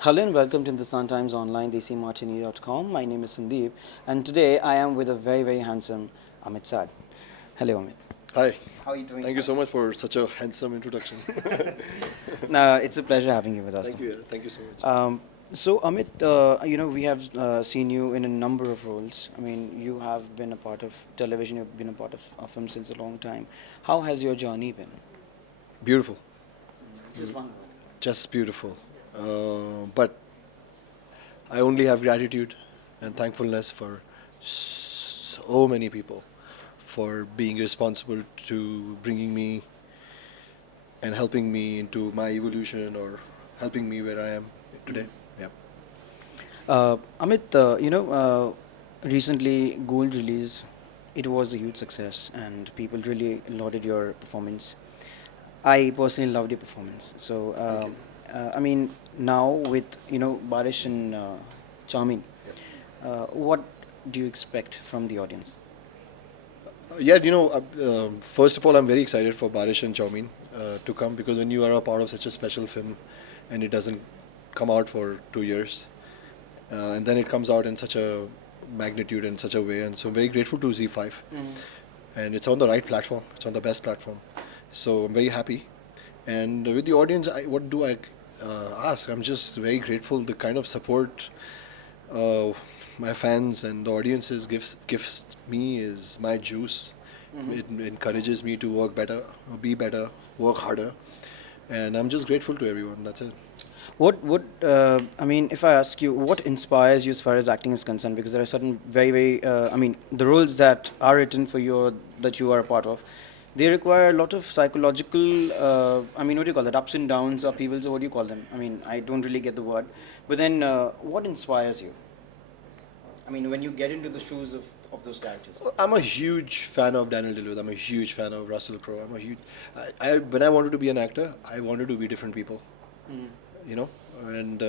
Hello and welcome to Hindustan Times Online, dcmartini.com. My name is Sandeep, and today I am with a very, very handsome Amit Sadh. Hello, Amit. Hi. How are you doing? Thank you so much for such a handsome introduction. It's a pleasure having you with us. Thank you. Thank you so much. So, Amit, we have seen you in a number of roles. I mean, you have been a part of television, you've been a part of film since a long time. How has your journey been? Beautiful. Just one word. Just beautiful. But I only have gratitude and thankfulness for so many people for being responsible to bringing me and helping me into my evolution or helping me where I am today. Yeah. Amit, recently Gold released. It was a huge success, and people really lauded your performance. I personally loved your performance. So, Thank you. I mean, now with Baarish and Chowmein, what do you expect from the audience? First of all, I'm very excited for Baarish and Chowmein to come because when you are a part of such a special film and it doesn't come out for 2 years, and then it comes out in such a magnitude and such a way, and so I'm very grateful to Z5, and it's on the right platform, it's on the best platform, so I'm very happy. And with the audience, what do I ask? I'm just very grateful the kind of support uh, my fans and the audiences gives me is my juice. It encourages me to work better, be better, work harder, and I'm just grateful to everyone. That's it. I mean, if I ask you, what inspires you as far as acting is concerned? Because there are certain very, very, I mean, the roles that are written for you or that you are a part of, they require a lot of psychological, I mean, what do you call that? Ups and downs, upheavals, or what do you call them? I mean, I don't really get the word. But then, what inspires you? I mean, when you get into the shoes of those characters. I'm a huge fan of Daniel Day-Lewis. I'm a huge fan of Russell Crowe. When I wanted to be an actor, I wanted to be different people. Mm. You know, and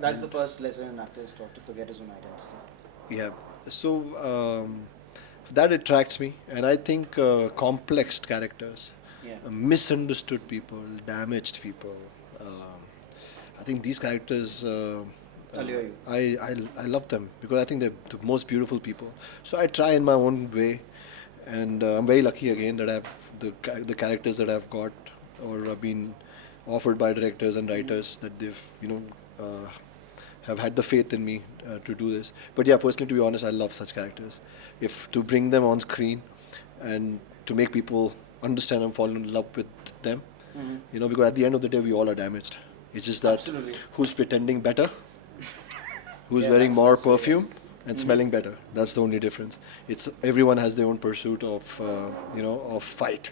That's the first lesson an actor is taught to forget his own identity. yeah. So that attracts me, and I think complex characters, Yeah. misunderstood people, damaged people. I think these characters. Allure you. I love them because I think they're the most beautiful people. So I try in my own way, and I'm very lucky again that I've the characters that I've got or have been offered by directors and writers that they've have had the faith in me to do this. But yeah, personally, to be honest, I love such characters. If to bring them on screen and to make people understand and fall in love with them, because at the end of the day, we all are damaged. It's just that Absolutely. who's pretending better, who's Yeah, wearing that's- more that's very- perfume and smelling better. That's the only difference. It's everyone has their own pursuit of of fight,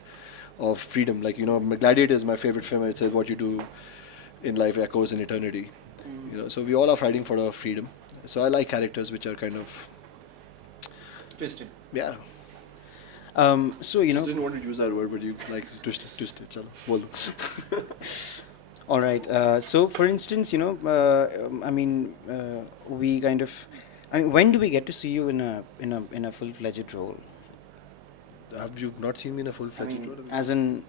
of freedom. Like Gladiator is my favorite film. It says what you do in life echoes in eternity. So we all are fighting for our freedom. So I like characters which are kind of Twisted. yeah. So you know. Just didn't want to use that word, but you like twist it. Chalo, bol do. All right. So, for instance, I mean, we kind of, I mean, when do we get to see you in a full-fledged role? Have you not seen me in a I full-fledged mean, role? as in,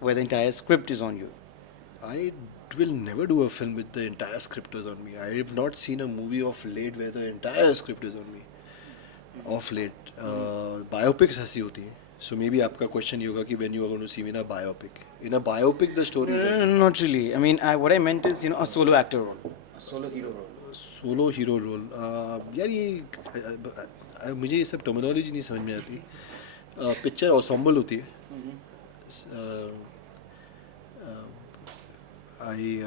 where the entire script is on you. I will never do a film with the entire script is on me. I have not seen a movie of late where the entire script is on me. Of late, biopics ऐसी होती हैं. So maybe आपका question ये होगा कि when you are going to see me in a biopic. In a biopic, the story is on me. Not really. I mean, what I meant is, a solo actor role, a solo hero role. Solo hero role. यार ये मुझे ये सब terminology नहीं समझ में आती. Picture ensemble होती है. Uh, I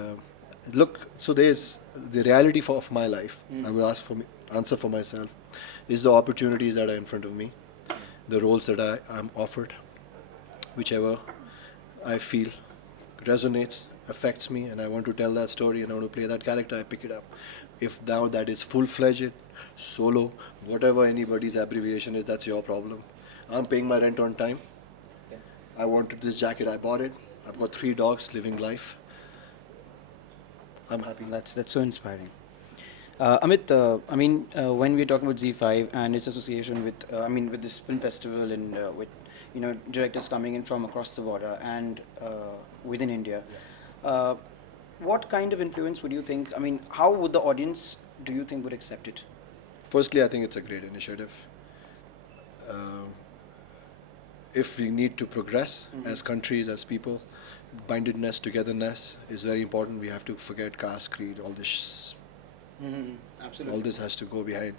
look. So there's the reality of my life. I will answer for myself. Is the opportunities that are in front of me, the roles that I'm offered, whichever I feel resonates, affects me, and I want to tell that story and I want to play that character, I pick it up. If now that is full-fledged, solo, whatever anybody's abbreviation is, that's your problem. I'm paying my rent on time. Yeah. I wanted this jacket, I bought it. I've got 3 dogs living life. I'm happy. That's so inspiring. Amit, I mean, when we're talking about Z5 and its association with, I mean, with this film festival and with, directors coming in from across the border and within India, uh, what kind of influence would you think? I mean, how would the audience do you think would accept it? Firstly, I think it's a great initiative. Uh, if we need to progress as countries, as people, bindedness, togetherness is very important. We have to forget caste, creed, all this. Absolutely. All this has to go behind.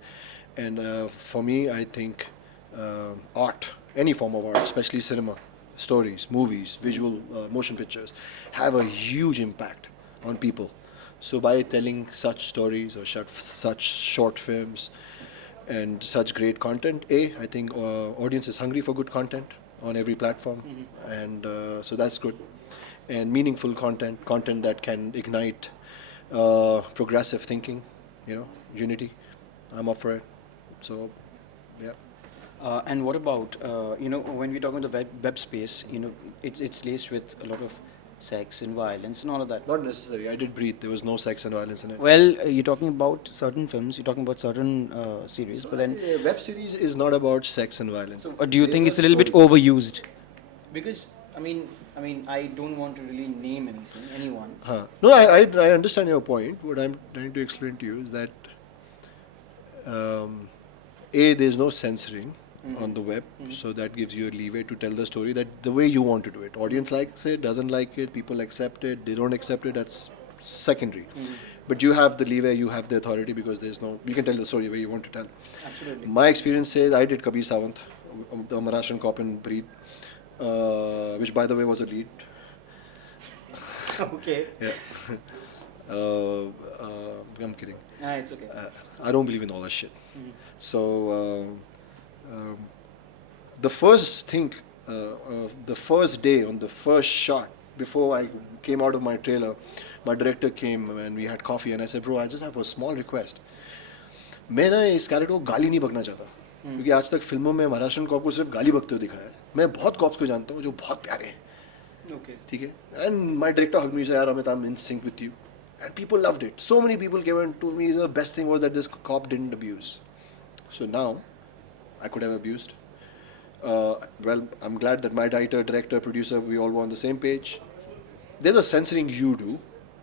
And for me, I think art, any form of art, especially cinema, stories, movies, visual motion pictures, have a huge impact on people. So by telling such stories or such short films and such great content, I think audience is hungry for good content on every platform, and so that's good. And meaningful content that can ignite progressive thinking, unity. I'm up for it. So, yeah. And what about when we talk about the web space, it's laced with a lot of sex and violence and all of that. Not necessary. I did Breathe. There was no sex and violence in it. Well, you're talking about certain films, you're talking about certain series, but then web series is not about sex and violence. so, do you think it's a little bit overused? Because I don't want to really name anyone. No, I understand your point. What I'm trying to explain to you is that there's no censoring on the web, so that gives you a leeway to tell the story that the way you want to do it. Audience likes it, doesn't like it, people accept it, they don't accept it, that's secondary. But you have the leeway, you have the authority, because you can tell the story the way you want to tell. Absolutely. My experience says I did Kabir Sawant, the Maharashtrian cop in Breathe, which by the way was a lead. Okay. Yeah. I'm kidding. It's okay. I don't believe in all that shit. So the first thing, the first day on the first shot, before I came out of my trailer, my director came and we had coffee, and I said, bro, I just have a small request. मैं ना इस character को गाली नहीं बकना चाहता, क्योंकि आज तक फिल्मों में महाराष्ट्रन कॉप को सिर्फ गाली बकते हुए दिखाया है. मैं बहुत कॉप्स को जानता हूँ जो बहुत प्यारे हैं. Okay. ठीक है. And my director hugged me and said, यार Amit, I'm in sync with you. And people loved it. So many people came and told me the best thing was that this cop didn't abuse. So now, I could have abused. Well, I'm glad that my writer, director, producer, we all were on the same page. There's a censoring you do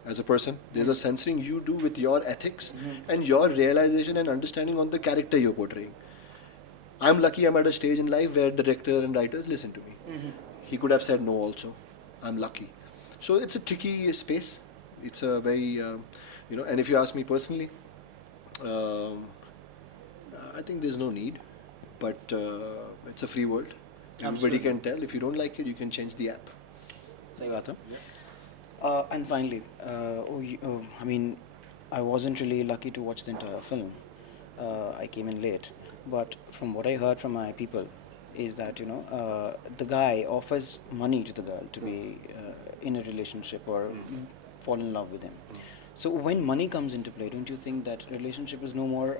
as a person. There's a censoring you do with your ethics and your realization and understanding on the character you're portraying. I'm lucky I'm at a stage in life where director and writers listen to me. He could have said no also. I'm lucky. So it's a tricky space. It's a very, and if you ask me personally, I think there's no need, but it's a free world. Everybody can tell. If you don't like it, you can change the app. सही बात है. And finally, I wasn't really lucky to watch the entire film. I came in late, but from what I heard from my people, is that the guy offers money to the girl to be in a relationship or fall in love with him. So when money comes into play, don't you think that relationship is no more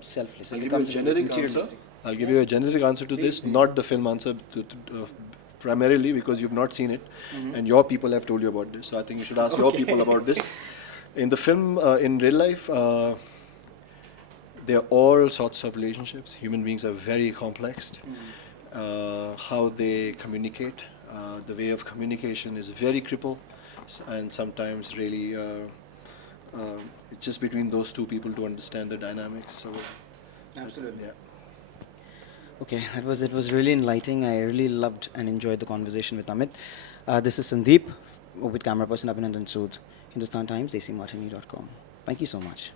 selfless? I'll It give you a becomes generic answer. materialistic. I'll give you a generic answer to this, not the film answer, primarily because you've not seen it, and your people have told you about this. So I think you should ask your people about this. In the film, in real life, there are all sorts of relationships. Human beings are very complex. How they communicate, the way of communication is very crippled, and sometimes really it's just between those two people to understand the dynamics. So Absolutely. yeah. Okay, it was really enlightening. I really loved and enjoyed the conversation with Amit. This is Sandeep with camera person Abhinandan Sood. Hindustan Times, desimartini.com. Thank you so much.